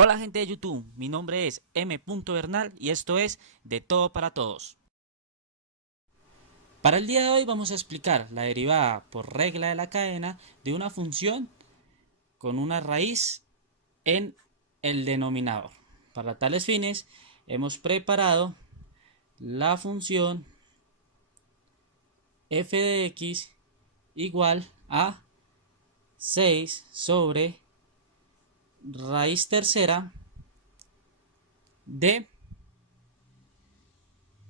Hola gente de YouTube, mi nombre es M. Bernal y esto es De Todo para Todos. Para el día de hoy vamos a explicar la derivada por regla de la cadena de una función con una raíz en el denominador. Para tales fines hemos preparado la función f de x igual a 6 sobre raíz tercera de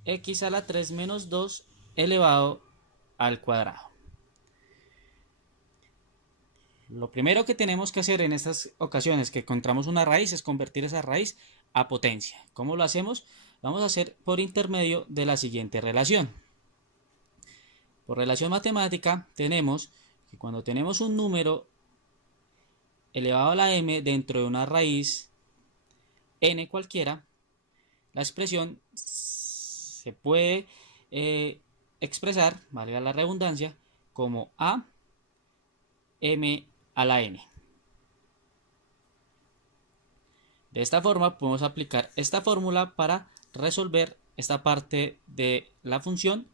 x a la 3 menos 2 elevado al cuadrado. Lo primero que tenemos que hacer en estas ocasiones que encontramos una raíz es convertir esa raíz a potencia. ¿Cómo lo hacemos? Vamos a hacer por intermedio de la siguiente relación. Por relación matemática tenemos que cuando tenemos un número elevado a la m dentro de una raíz n cualquiera, la expresión se puede expresar, valga la redundancia, como a m a la n. De esta forma podemos aplicar esta fórmula para resolver esta parte de la función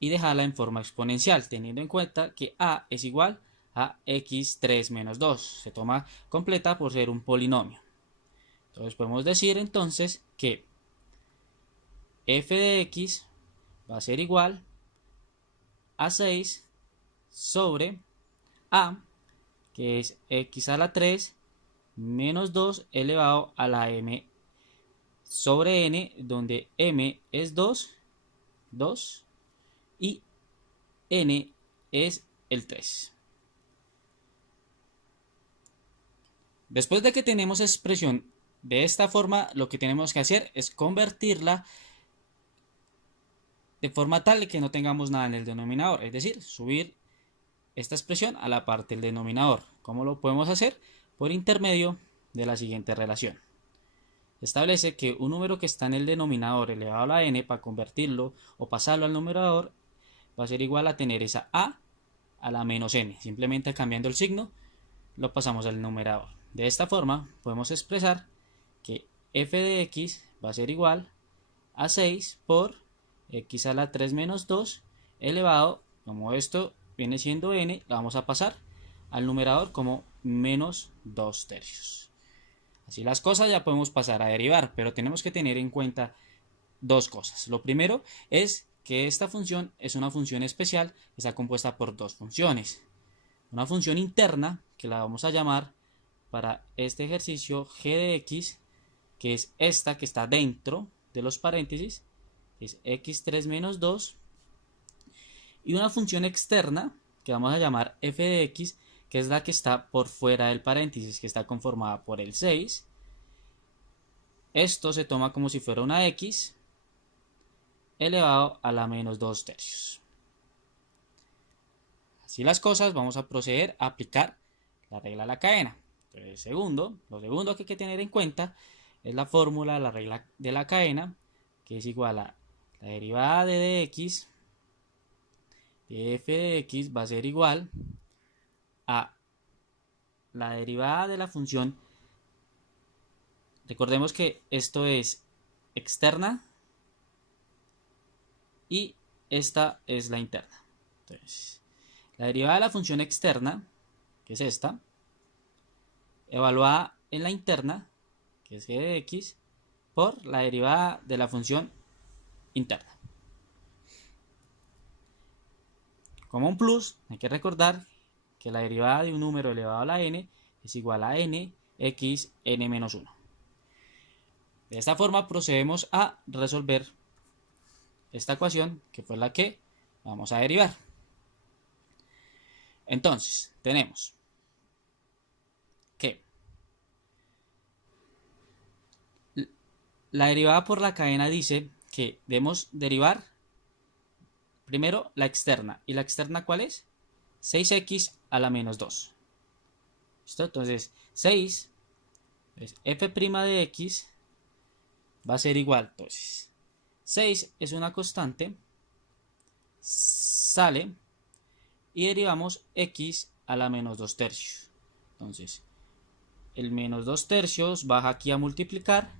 y dejarla en forma exponencial, teniendo en cuenta que a es igual a x3 menos 2. Se toma completa por ser un polinomio. Entonces podemos decir entonces que f de x va a ser igual a 6 sobre a, que es x a la 3 menos 2 elevado a la m sobre n, donde m es 2 y n es el 3. Después de que tenemos expresión de esta forma, lo que tenemos que hacer es convertirla de forma tal que no tengamos nada en el denominador, es decir, subir esta expresión a la parte del denominador. ¿Cómo lo podemos hacer? Por intermedio de la siguiente relación. Establece que un número que está en el denominador elevado a la n, para convertirlo o pasarlo al numerador, va a ser igual a tener esa a la menos n. Simplemente cambiando el signo lo pasamos al numerador. De esta forma podemos expresar que f de x va a ser igual a 6 por x a la 3 menos 2 elevado, como esto viene siendo n, lo vamos a pasar al numerador como menos 2 tercios. Así las cosas ya podemos pasar a derivar, pero tenemos que tener en cuenta dos cosas. Lo primero es que esta función es una función especial que está compuesta por dos funciones. Una función interna, que la vamos a llamar para este ejercicio g de x, que es esta que está dentro de los paréntesis, que es x3 menos 2, y una función externa, que vamos a llamar f de x, que es la que está por fuera del paréntesis, que está conformada por el 6. Esto se toma como si fuera una x elevado a la menos 2 tercios. Así las cosas, vamos a proceder a aplicar la regla de la cadena. Entonces, lo segundo que hay que tener en cuenta es la fórmula de la regla de la cadena, que es igual a la derivada de dx de f de x va a ser igual a la derivada de la función. Recordemos que esto es externa y esta es la interna. Entonces, la derivada de la función externa, que es esta, evaluada en la interna, que es g de x, por la derivada de la función interna. Como un plus, hay que recordar que la derivada de un número elevado a la n es igual a n x n menos 1. De esta forma procedemos a resolver esta ecuación, que fue la que vamos a derivar. Entonces, tenemos que la derivada por la cadena dice que debemos derivar primero la externa. ¿Y la externa cuál es? 6x a la menos 2. ¿Listo? Entonces, 6 es f' de x va a ser igual. Entonces, 6 es una constante, sale y derivamos x a la menos 2 tercios. Entonces, el menos 2 tercios baja aquí a multiplicar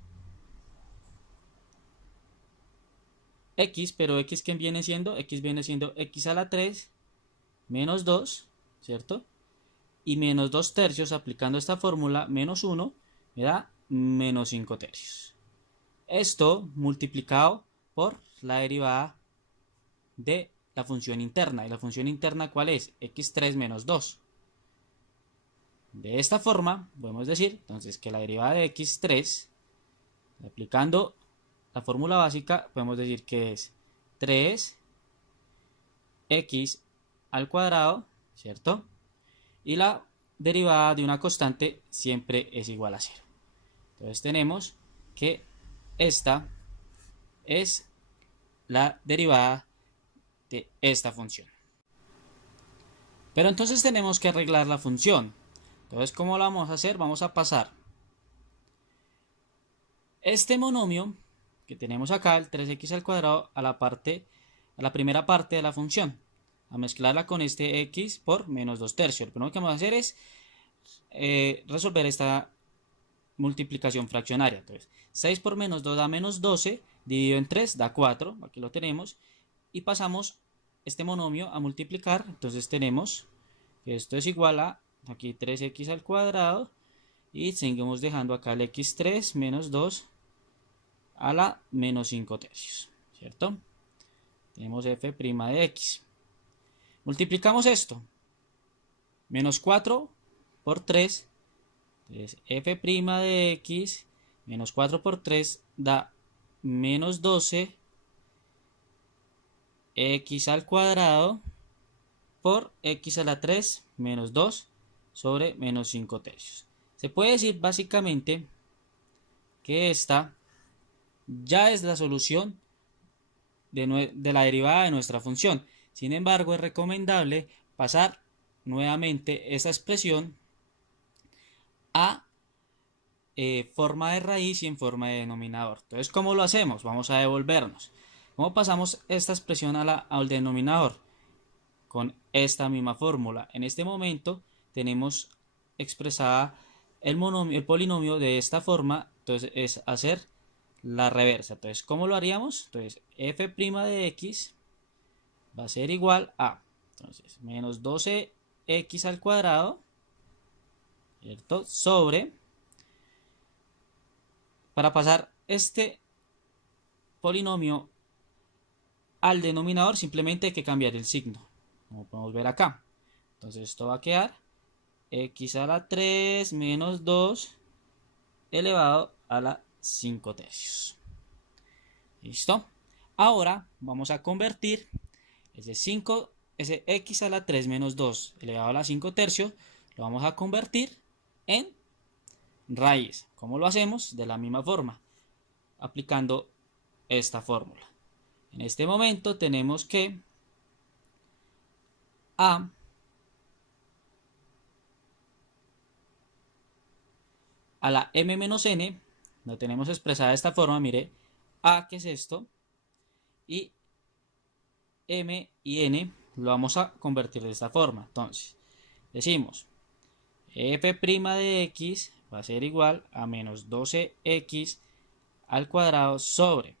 x, pero x que viene siendo, x viene siendo x a la 3 menos 2, ¿cierto? Y menos 2 tercios aplicando esta fórmula, menos 1, me da menos 5 tercios. Esto multiplicado por la derivada de la función interna. ¿Y la función interna cuál es? x3 menos 2. De esta forma podemos decir entonces que la derivada de x3, aplicando la fórmula básica, podemos decir que es 3x al cuadrado, ¿cierto? Y la derivada de una constante siempre es igual a 0. Entonces tenemos que esta es la derivada de esta función. Pero entonces tenemos que arreglar la función. Entonces, ¿cómo lo vamos a hacer? Vamos a pasar este monomio que tenemos acá, el 3x al cuadrado, a la primera parte de la función, a mezclarla con este x por menos 2 tercios. Lo primero que vamos a hacer es resolver esta multiplicación fraccionaria. Entonces, 6 por menos 2 da menos 12, dividido en 3 da 4, aquí lo tenemos, y pasamos este monomio a multiplicar. Entonces tenemos que esto es igual a, aquí 3x al cuadrado, y seguimos dejando acá el x3 menos 2 a la menos 5 tercios, ¿cierto? Tenemos f' de x. Multiplicamos esto, menos 4 por 3, entonces f' de x menos 4 por 3 da menos 12 x al cuadrado por x a la 3 menos 2 sobre menos 5 tercios. Se puede decir básicamente que esta ya es la solución de la derivada de nuestra función. Sin embargo, es recomendable pasar nuevamente esta expresión a forma de raíz y en forma de denominador. Entonces, ¿cómo lo hacemos? Vamos a devolvernos. ¿Cómo pasamos esta expresión al denominador? Con esta misma fórmula. En este momento tenemos expresada el polinomio de esta forma. Entonces es hacer la reversa. Entonces, ¿cómo lo haríamos? Entonces, f' de x va a ser igual a, entonces, menos 12x al cuadrado, ¿cierto? Sobre, para pasar este polinomio al denominador, simplemente hay que cambiar el signo, como podemos ver acá. Entonces esto va a quedar x a la 3 menos 2 elevado a la 5 tercios. ¿Listo? Ahora vamos a convertir ese x a la 3 menos 2 elevado a la 5 tercios, lo vamos a convertir en raíz. ¿Cómo lo hacemos? De la misma forma, aplicando esta fórmula. En este momento tenemos que a la m menos n, lo tenemos expresada de esta forma, mire, a, ¿qué es esto? Y m y n lo vamos a convertir de esta forma. Entonces, decimos, f' de x va a ser igual a menos 12x al cuadrado sobre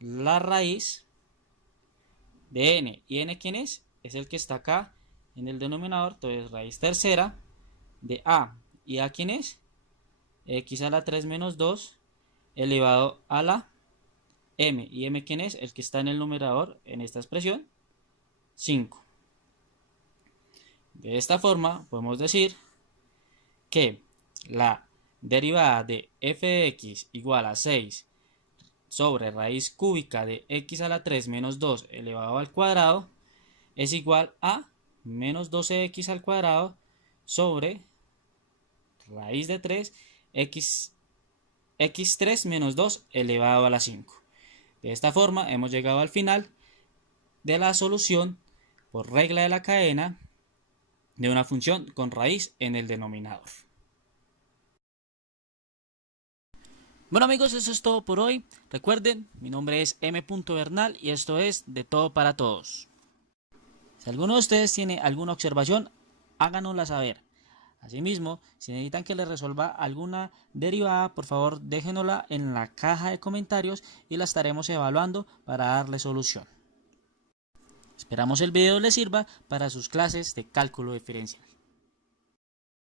la raíz de n. ¿Y n quién es? Es el que está acá en el denominador. Entonces, raíz tercera de a. ¿Y a quién es? X a la 3 menos 2 elevado a la m. ¿Y m quién es? El que está en el numerador en esta expresión, 5. De esta forma podemos decir que la derivada de f de x igual a 6 sobre raíz cúbica de x a la 3 menos 2 elevado al cuadrado es igual a menos 12x al cuadrado sobre raíz de 3 x3 menos 2 elevado a la 5. De esta forma hemos llegado al final de la solución por regla de la cadena de una función con raíz en el denominador. Bueno amigos, eso es todo por hoy. Recuerden, mi nombre es M. Bernal y esto es De Todo para Todos. Si alguno de ustedes tiene alguna observación, háganosla saber. Asimismo, si necesitan que les resuelva alguna derivada, por favor déjenosla en la caja de comentarios y la estaremos evaluando para darle solución. Esperamos el video les sirva para sus clases de cálculo diferencial.